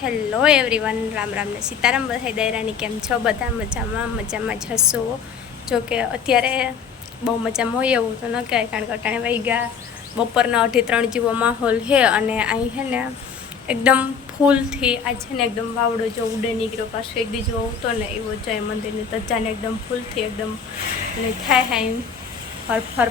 Hello everyone, Ram Ram ને સીતારામ. બધા દાયરાની કેમ છો? બધા મજામાં જ હશો. જો કે અત્યારે બહુ મજામાં હોય એવું તો ન કહેવાય, કારણ કે અટાણે વાગ્યા બપોરના 2:30 જેવો માહોલ છે. અને અહીં છે ને એકદમ ફૂલથી આજ છે ને એકદમ વાવડો જો ઉડે નીકળ્યો, પાછો એક દી જેવો હતો ને એવો જાય મંદિરની ધજાને એકદમ ફૂલથી એકદમ થાય અહીં ફર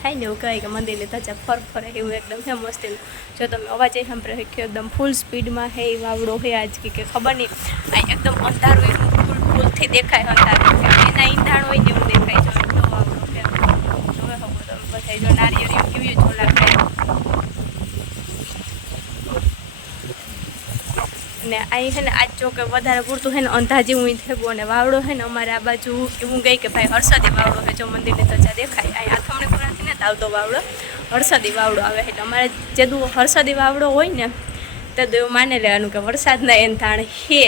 થાય ને એવું કહેવાય કે મંદિરની ધજા ફરે એવું એકદમ છે મસ્તીનું. જો તમે અવાજ સાંભળે કે એકદમ ફૂલ સ્પીડમાં હે વાવડો હે આજ કે ખબર નહીં. અહીં એકદમ અંધારું એવું ફૂલથી દેખાય, અંધારું એના ઈંધાણ હોય ને એવું દેખાય. જો એટલો વાવડો છે. હવે ખબર તમે બધા જો નારિયેળ કેવી ઝોલા ખાય. ને અહીં છે ને આજ જો કે વધારે પૂરતું છે ને અંધાજી હું થયું. અને વાવડો છે ને અમારે આ બાજુ એવું ગઈ કે ભાઈ હર્ષદી વાવડો છે. જો મંદિરની ધજા દેખાય અહીં આથમણી પૂરાથી ને આવતો વાવડો હર્ષદી વાવડો આવે. એટલે અમારે જેદું હર્ષદી વાવડો હોય ને તો એવું માની લેવાનું કે વરસાદના એંધાણ હે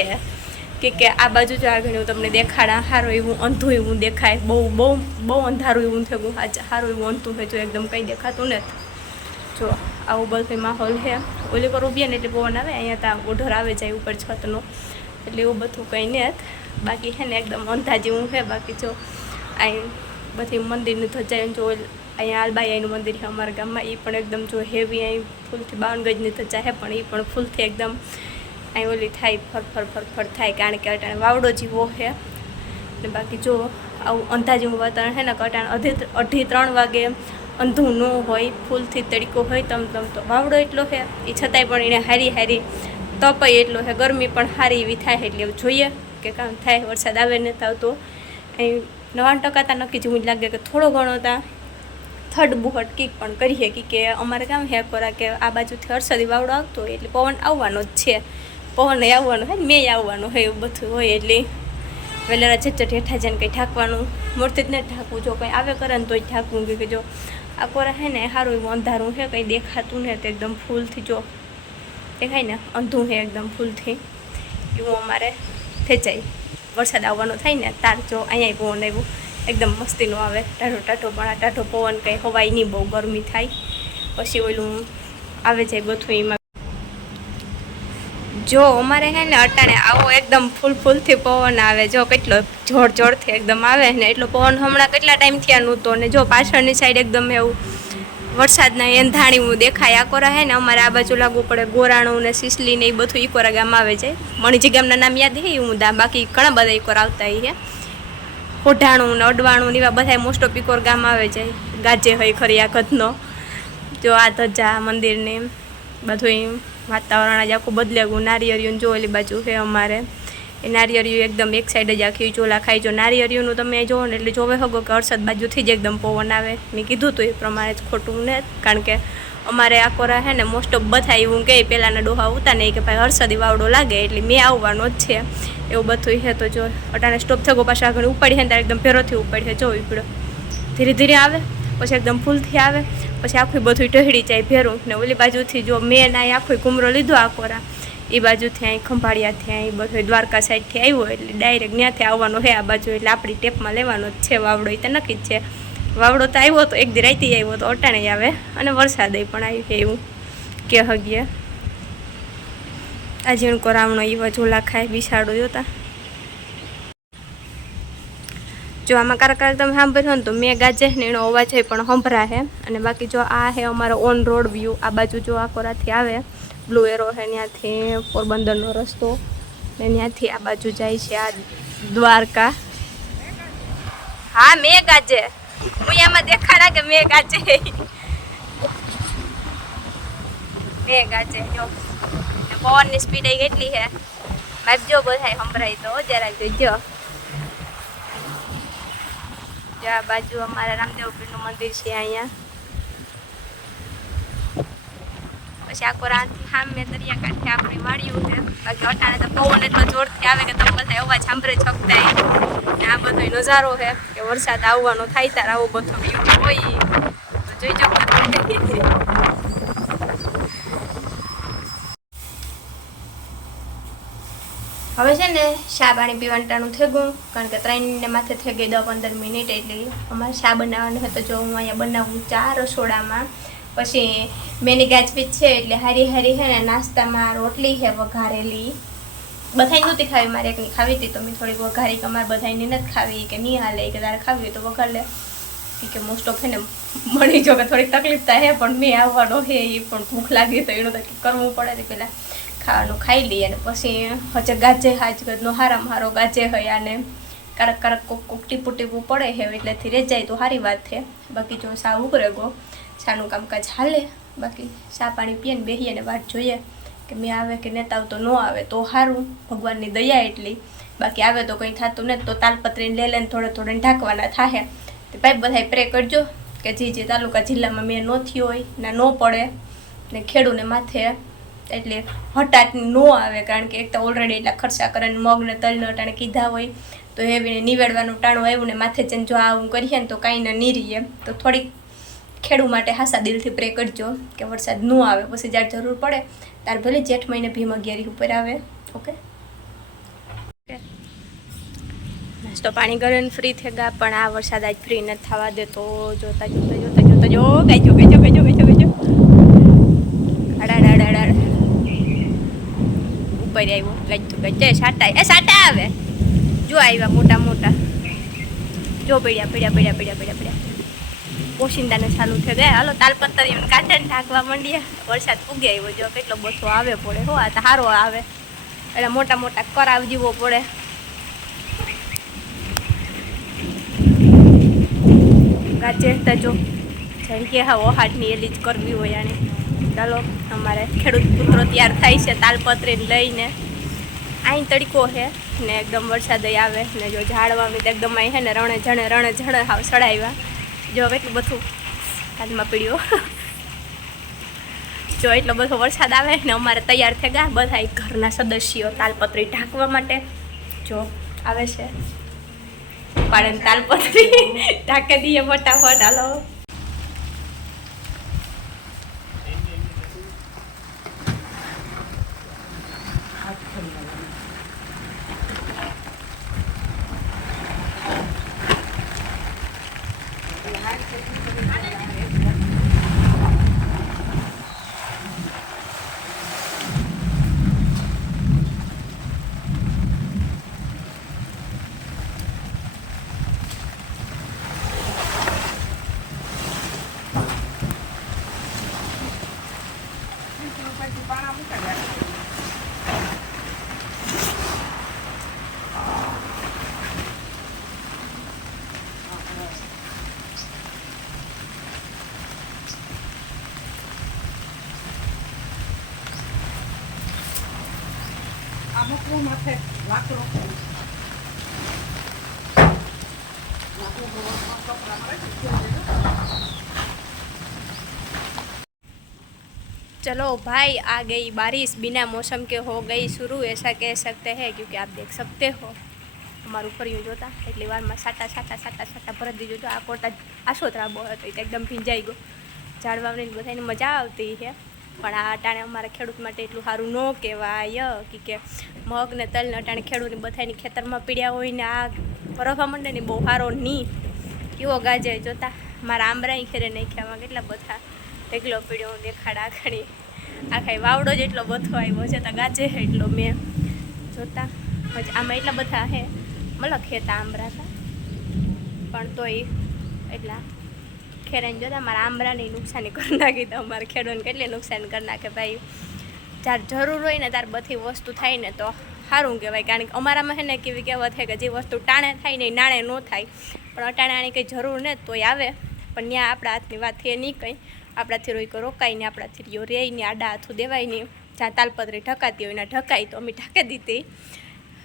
કે આ બાજુ જો આગળ હું તમને દેખાડા સારું એવું અંધું એવું દેખાય. બહુ અંધારું એવું થયું. આ સારું એવું અંધું છે. જો એકદમ કંઈ દેખાતું નથી. જો આવું બધું માહોલ છે. ઓલી પર ઊભીએ ને એટલે પવન આવે, અહીંયા ત્યાં ઓઢર આવે જાય ઉપર છતનો, એટલે એવું બધું કંઈ નથી. બાકી છે ને એકદમ અંધા જેવું છે. બાકી જો અહીં બધી મંદિરની ધજા જો અહીંયા આલબાઈનું મંદિર છે અમારા ગામમાં, એ પણ એકદમ જો હેવી અહીં ફૂલથી 52 ગજની ધજા છે, પણ એ પણ ફૂલથી એકદમ અહીં ઓલી થાય ફર થાય, કારણ કે અટાણે વાવડો જેવો છે. ને બાકી જો આવું અંધા જેવું વાતાવરણ છે ને અટાણે 2:30 વાગે અંધું ન હોય, ફૂલથી તડકો હોય તમ તો વાવડો એટલો છે. એ છતાંય પણ એને હારી તપાય એટલો છે. ગરમી પણ સારી એવી થાય. એટલે એવું જોઈએ કે કામ થાય. વરસાદ આવે ને આવતો અહીં 90% નક્કી જેવું જ લાગે કે થોડો ઘણો ત્યાં થડ બુહટ કીક પણ કરીએ કે અમારે કામ હે કોરા કે આ બાજુથી હર્ષદી વાવડો આવતો હોય એટલે પવન આવવાનો જ છે. પવન આવવાનો હોય ને મેં આવવાનો હોય એવું બધું હોય. એટલે વહેલા ઝટઝટ હેઠા જઈને કંઈ ઢાંકવાનું મૂર્તિ જ નહીં ઢાંકવું. જો કંઈ આવે કરે ને તો જ ઢાંકવું. કે જો આ કોરા છે ને સારું એવું અંધારું છે, કંઈ દેખાતું ને તો એકદમ ફૂલથી જો દેખાય ને અંધું છે એકદમ ફૂલથી એવું અમારે થઈ જાય. વરસાદ આવવાનો થાય ને તાર જો અહીંયા પવન આવ્યું એકદમ મસ્તીનું આવે. ટાઢો પણ આ ટાઢો પવન કંઈ હવાય નહીં, બહુ ગરમી થાય. પછી ઓલું આવે જાય બધું એમાં. જો અમારે છે ને અટાણે આવો એકદમ ફૂલથી પવન આવે. જો કેટલો જોરથી એકદમ આવે ને એટલો પવન હમણાં કેટલા ટાઈમથી આનું તો. ને જો પાછળની સાઈડ એકદમ એવું વરસાદના એંધાણી હું દેખાય. આકોરા છે ને અમારે આ બાજુ લાગવું પડે. ગોરાણું ને સિસલી ને એ બધું ઈકોરા ગામ આવે છે. મણીજી ગામના નામ યાદ હે હું બાકી ઘણા બધા ઈકોર આવતા છે. કોઢાણું ને અડવાણું ને એવા બધા મોસ્ટ ઓફ ઈકોર ગામ આવે છે. ગાજે હોય ખરી આ કથનો. જો આ ધજા મંદિરને બધું વાતાવરણ આજે આખું બદલે ગયું. નારિયેળિયું જો ઓલી બાજુ છે અમારે એ નારિયેળિયું એકદમ એક સાઈડ જ આખી ચોલા ખાઈ. જો નારિયેળિયુંનું તમે જોવો ને એટલે જોવે હગો કે હર્ષદ બાજુથી જ એકદમ પવન આવે. મેં કીધું હતું એ પ્રમાણે જ, ખોટું ને. કારણ કે અમારે આ કોરા છે ને મોસ્ટ ઓફ બધા એવું કહે પહેલાંના ડોહા ઉતા ને કે ભાઈ હર્ષદી વાવડો લાગે એટલે મેં આવવાનો જ છે એવું બધું છે. તો જો અટાણે સ્ટોપ થયો પાછા આગળ ઉપાડી છે ને ત્યારે એકદમ ભેરોથી ઉપાડી છે. જો ઉપડો ધીરે ધીરે આવે, પછી એકદમ ફૂલથી આવે, પછી આખું બધું ટહડી જાય ભેરું. ને ઓલી બાજુથી જો મેં અહીં આખો કુમરો લીધો આ કોરા એ બાજુથી અહીં ખંભાળિયાથી અહીં બધું દ્વારકા સાઈડથી આવ્યો એટલે ડાયરેક્ટ ત્યાંથી આવવાનો છે આ બાજુ. એટલે આપણી ટેપમાં લેવાનો જ છે વાવડો. એ તો નક્કી જ છે. વાવડો તો આવ્યો તો એક દી રાઈતી આવ્યો તો અટાણે આવે, અને વરસાદ પણ આવી છે એવું કે હગીએ. આ ઝીણકો રાવણો એવા ઝોલા ખાય બિસાડો જોતા. જો આમાં કારક તમે સાંભળ્યો ને તો મેં ગાજે ને એનો અવાજ હોય પણ સંભળા છે. અને બાકી જો આ છે અમારો ઓન રોડ વ્યૂ. આ બાજુ જો આ કોરાથી આવે બ્લુ એરો છે ત્યાંથી પોરબંદરનો રસ્તો, ને ત્યાંથી આ બાજુ જાય છે આ દ્વારકા. હા મેં ગાજે, હું આમાં દેખાડા કે મેં ગાજે મેં ગાજે. જો પવનની સ્પીડ કેટલી છે માપજો બધા સંભળાય તો જરાક જોજો. આ બાજુ અમારા રામદેવ પીરનું મંદિર છે અહીંયા. પછી આખો રાતથી સામે દરિયાકાંઠે આપણી વાળ્યું છે. બાકી અટાણે તો પવન એટલો જોરથી આવે કે તમે બધા અવાજ સાંભળે છકતા. ને આ બધો નજારો છે કે વરસાદ આવવાનો થાય ત્યારે આવો બધો વ્યૂ હોય તો જોઈજો. હવે છે ને શા પાણી પીવાનું ટાણું થઈ ગયું, કારણ કે 3 ને માથે થઈ ગઈ 10-15 મિનિટ. એટલે અમારે શા બનાવવાનું હોય તો જો હું અહીંયા બનાવું ચા રસોડામાં. પછી મેની ગાજવીજ છે એટલે હારી હારી છે ને નાસ્તામાં રોટલી છે વઘારેલી, બધાય નહોતી ખાવી, મારે એકની ખાવી હતી તો મેં થોડીક વઘારી કે અમારે બધાની નથી ખાવી કે નહીં હાલે કે તારે ખાવી હોય તો વઘાર લે કે મોસ્ટ ઓફ એને મળી જો કે થોડીક તકલીફ થાય પણ મેં આવવાનો છે એ પણ ભૂખ લાગી તો એનું તો કરવું પડે તો પહેલાં ખાવાનું ખાઈ લઈએ અને પછી હજે ગાજે આજગજનો હારામાં હારો ગાજે હોય અને કારક કારક કોક ટીપું ટીપું પડે છે એટલેથી રહી જાય તો સારી વાત છે. બાકી જો સા ઉકરે ગો ચાનું કામકાજ હાલે, બાકી ચા પાણી પીએ ને બેસીએ ને વાત જોઈએ કે મેં આવે કે નેતા તો ન આવે તો સારું, ભગવાનની દયા એટલી. બાકી આવે તો કંઈ થતું નથી તો તાલપત્રીને લઈ લઈને થોડે થોડે ઢાંકવાના થાય. તો ભાઈ બધા પ્રે કરજો કે જે તાલુકા જિલ્લામાં મેં ન થયો હોય ના ન પડે ને ખેડૂને માથે એટલે હટાટ ન આવે, કારણ કે એક તો ઓલરેડી એટલા ખર્ચા કરે ને મગ ને તલને અટાણે કીધા હોય તો એવીને નિવેડવાનું ટાણું આવ્યું ને માથે જઈને જો આવું કરીએ ને તો કાંઈ ના નીરીએ. તો થોડીક ખેડૂ માટે હાસા દિલથી પ્રે કરજો કે વરસાદ ન આવે, પછી જ્યારે જરૂર પડે ત્યારે ભલે જેઠ મહિને ભીમ 11 ઉપર આવે. ઓકે, નાસ્તો પાણી કરીને ફ્રી થઈ ગયા પણ આ વરસાદ આજ ફ્રી નથી થવા દેતો. જોતા જોતા જોતા જોતા જો ગાજો ગાજો ગાજો ગાજો ગાજો અડાડાડાડા ઉપર આવ્યો ગાજો ગાજો સાટા આવે જો આવ્યા મોટા મોટા જો પડ્યા પડ્યા પડ્યા પડ્યા પડ્યા પડ્યા પોશિંદાને ચાલુ થઈ ગયા. હાલો તાલપત્તર કાંઠે ઢાંકવા માંડ્યા, વરસાદ પૂગે આવ્યો જો કેટલો બસો આવે પડે હો, આ તો સારો આવે એટલે મોટા મોટા કરાવ જીવો પડે. ગાજે તો જો જેમ કે હા ઓહાટની એલી જ કરવી હોય આને. ચાલો અમારે ખેડૂત પુત્રો તૈયાર થાય છે તાલપત્રીને લઈને. અહીં તડકો છે ને એકદમ વરસાદ આવે ને જો ઝાડવા એકદમ અહીં છે ને રણે ઝણે હાવ સડાવ્યા જો કેટલું બધું હાથમાં પીડ્યો જો એટલો બધો વરસાદ આવે ને અમારે તૈયાર થઈ ગયા બધા ઘરના સદસ્યો તાલપત્રી ઢાંકવા માટે. જો આવે છે પાડે તાલપત્રી ઢાંકી દઈએ ફટાફટ. હાલો चलो भाई आ गई बारिश, बिना मौसम के हो गई शुरू, ऐसा कह सकते हैं क्योंकि आप देख सकते हो અમારું ફર્યું જોતા એટલી વારમાં સાટા સાટા સાટા સાટા ભરત દીધું તો આ કોટા આશોતરા બહુ હતો એકદમ ભીંજાઈ ગયો. ઝાડવાની બધાને મજા આવતી છે પણ આ અટાણે અમારા ખેડૂત માટે એટલું સારું ન કહેવાય કે મગ ને તલ ને અટાણે ખેડૂતને બધાની ખેતરમાં પીડ્યા હોય ને આ ભરવા માંડે ને બહુ સારો નહીં. કેવો ગાજે જોતા મારા આંબરાઈ ખેરે નાખ્યામાં કેટલા બધા ઢેગલો પીડ્યો દેખાડા આખણી આખા વાવડો જ એટલો બધો આવ્યો છે તો ગાજે એટલો મેં જોતા આમાં એટલા બધા હે મતલબ ખેતા આંબરા હતા પણ તોય એટલા ખેરાઈને જોતા મારા આંબરાની નુકસાની કરી નાખી તો અમારે ખેડૂતને કેટલી નુકસાન કરી નાખે ભાઈ. જ્યારે જરૂર હોય ને ત્યારે બધી વસ્તુ થાય ને તો સારું કહેવાય, કારણ કે અમારામાં છે ને કેવી કહેવત છે કે જે વસ્તુ ટાણે થાય ને નાણે ન થાય, પણ અટાણે આની કંઈ જરૂર ને તોય આવે પણ ત્યાં આપણા હાથની વાત છે નહીં કંઈ, આપણાથી રોઈ રોકાય ને આપણાથી રિયો રે ને આડા હાથું દેવાય નહીં. જ્યાં તાલપત્રી ઢકાતી હોય ને ઢકાય તો અમે ઢાંકી દીધી,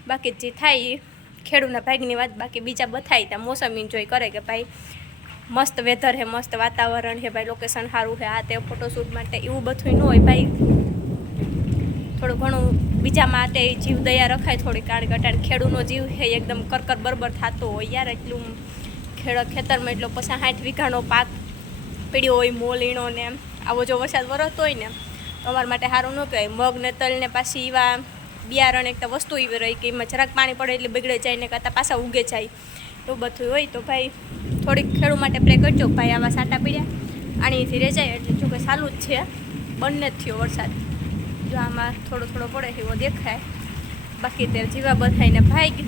બાકી જે થાય ખેડૂતના ભાગની વાત. બાકી બીજા બધાય ત્યાં મોસમ એન્જોય કરે કે ભાઈ મસ્ત વેધર છે, મસ્ત વાતાવરણ છે ભાઈ, લોકેશન સારું છે, આ તે ફોટોશૂટ માટે એવું બધું ન હોય ભાઈ. થોડું ઘણું બીજા માટે જીવ દયા રખાય થોડી, કારણ કે અટાણે ખેડૂતનો જીવ છે એકદમ કરકર બરબર થતો હોય યાર. એટલું ખેતરમાં એટલો પછી 60 વીઘાનો પાક પીડ્યો હોય મોલીણો ને આવો જો વરસાદ વરસતો હોય ને તો અમારા માટે સારું ન કહેવાય. મગ ને તલ ને પાછી એવા બિયારણ એક વસ્તુ એવી રહી કે એમાં જરાક પાણી પડે એટલે બગડે જાય ને કરતાં પાછા ઉગે જાય એવું બધું હોય. તો ભાઈ થોડીક ખેડૂત માટે પ્રે કરજો ભાઈ. આવા સાટા પીડ્યા આણીથી રેજાય એટલે જો કે ચાલુ જ છે, બંને જ થયો વરસાદ. જો આમાં થોડો થોડો પડે એવો દેખાય, બાકી તે જીવા બધાઈને ભાઈ